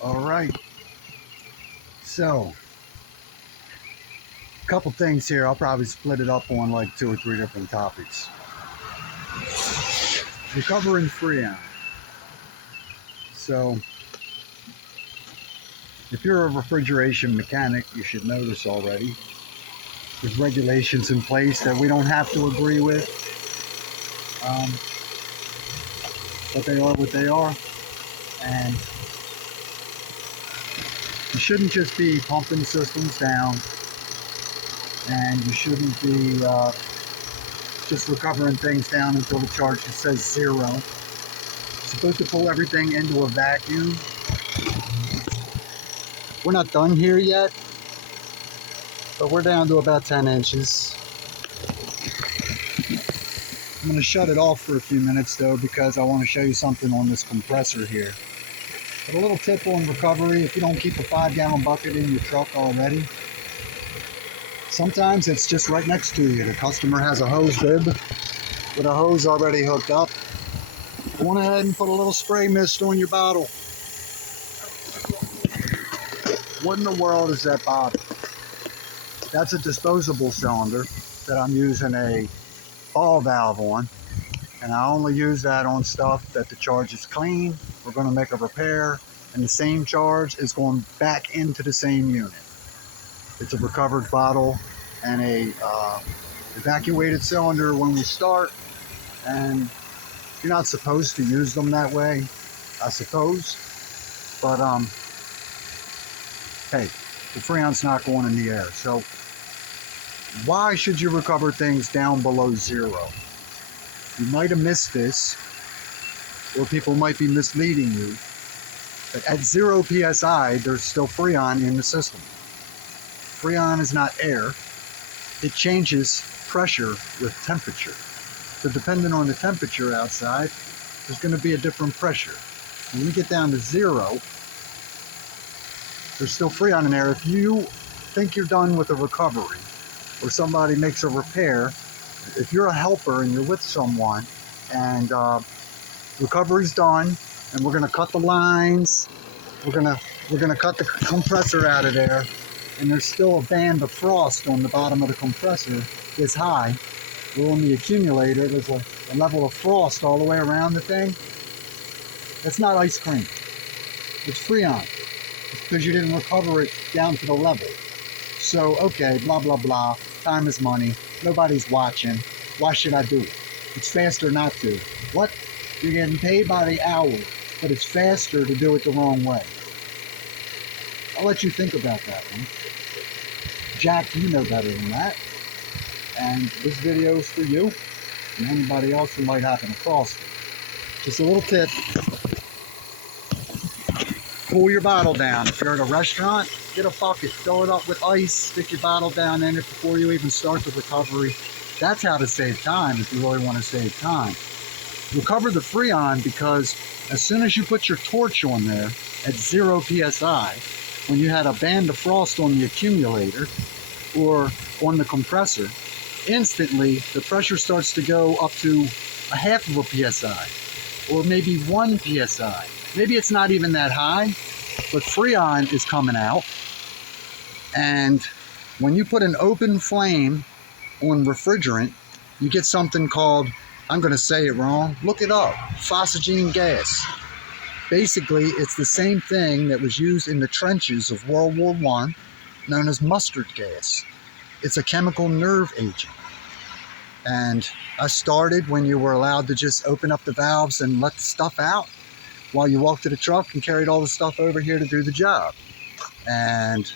All right. So, a couple things here. I'll probably split it up on like 2 or 3 different topics. Recovering freon. So, if you're a refrigeration mechanic, you should know this already. There's regulations in place that we don't have to agree with, um, but they are what they are. And you shouldn't just be pumping systems down, and you shouldn't be just recovering things down until the charge says zero. You're supposed to pull everything into a vacuum. We're not done here yet, but we're down to about 10 inches. I'm going to shut it off for a few minutes though, because I want to show you something on this compressor here. But a little tip on recovery: if you don't keep a 5-gallon bucket in your truck already, sometimes it's just right next to you. The customer has a hose bib with a hose already hooked up. Go on ahead and put a little spray mist on your bottle. What in the world is that bottle? That's a disposable cylinder that I'm using a ball valve on, and I only use that on stuff that the charge is clean. We're going to make a repair, and the same charge is going back into the same unit. It's a recovered bottle and a evacuated cylinder when we start, and you're not supposed to use them that way, I suppose, but hey, the freon's not going in the air. So why should you recover things down below zero? You might have missed this, or people might be misleading you, but at 0 psi, there's still freon in the system. Freon is not air. It changes pressure with temperature. So depending on the temperature outside, there's going to be a different pressure. When we get down to zero, there's still freon in there. If you think you're done with a recovery, or somebody makes a repair, if you're a helper and you're with someone and recovery's done and we're going to cut the lines, we're going to cut the compressor out of there, and there's still a band of frost on the bottom of the compressor this high, or on the accumulator there's a level of frost all the way around the thing, that's not ice cream, it's freon. It's because you didn't recover it down to the level. So, okay, blah, blah, blah, time is money, nobody's watching, why should I do it? It's faster not to. What? You're getting paid by the hour, but it's faster to do it the wrong way. I'll let you think about that one. Jack, you know better than that. And this video is for you and anybody else who might happen across it. Just a little tip. Cool your bottle down. If you're at a restaurant, get a bucket, fill it up with ice, stick your bottle down in it before you even start the recovery. That's how to save time if you really want to save time. Recover the freon, because as soon as you put your torch on there at 0 psi, when you had a band of frost on the accumulator or on the compressor, instantly the pressure starts to go up to a half of a psi, or maybe 1 psi. Maybe it's not even that high, but freon is coming out. And when you put an open flame on refrigerant, you get something called, I'm going to say it wrong, look it up, phosgene gas. Basically, it's the same thing that was used in the trenches of World War I, known as mustard gas. It's a chemical nerve agent. And I started when you were allowed to just open up the valves and let the stuff out while you walked to the truck and carried all the stuff over here to do the job. And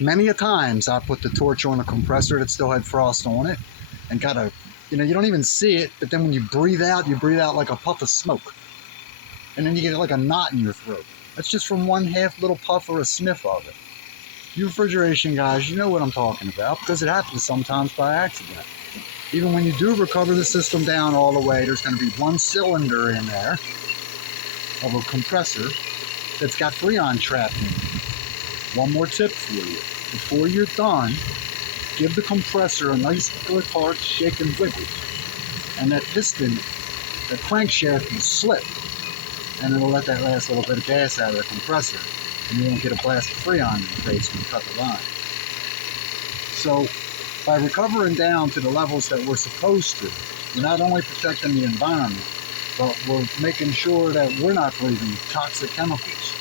many a times I put the torch on a compressor that still had frost on it and got a, you don't even see it, but then when you breathe out like a puff of smoke. And then you get like a knot in your throat. That's just from one half little puff or a sniff of it. You refrigeration guys, you know what I'm talking about, because it happens sometimes by accident. Even when you do recover the system down all the way, there's going to be one cylinder in there of a compressor that's got freon trapped in it. One more tip for you. Before you're done, give the compressor a nice good hard shake and wiggle. And that piston, that crankshaft will slip. and it'll let that last little bit of gas out of the compressor, and you won't get a blast of freon in your face when you cut the line. So by recovering down to the levels that we're supposed to, we're not only protecting the environment, but we're making sure that we're not breathing toxic chemicals.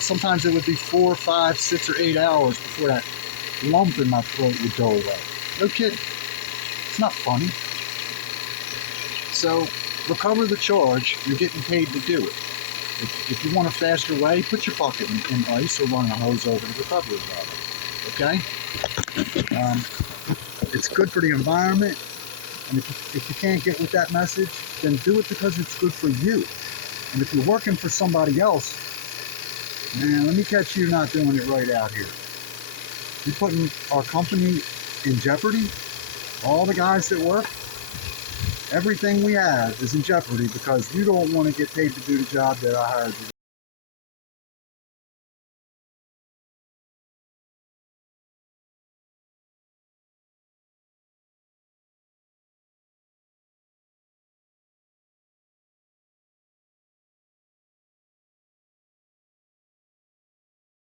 Sometimes it would be 4, 5, 6, or 8 hours before that lump in my throat would go away. No kidding. It's not funny. So recover the charge. You're getting paid to do it. If you want a faster way, put your bucket in ice or run a hose over the recovery bottle. Okay? It's good for the environment. And if you can't get with that message, then do it because it's good for you. And if you're working for somebody else, man, let me catch you not doing it right out here. You're putting our company in jeopardy. All the guys that work, everything we have is in jeopardy because you don't want to get paid to do the job that I hired you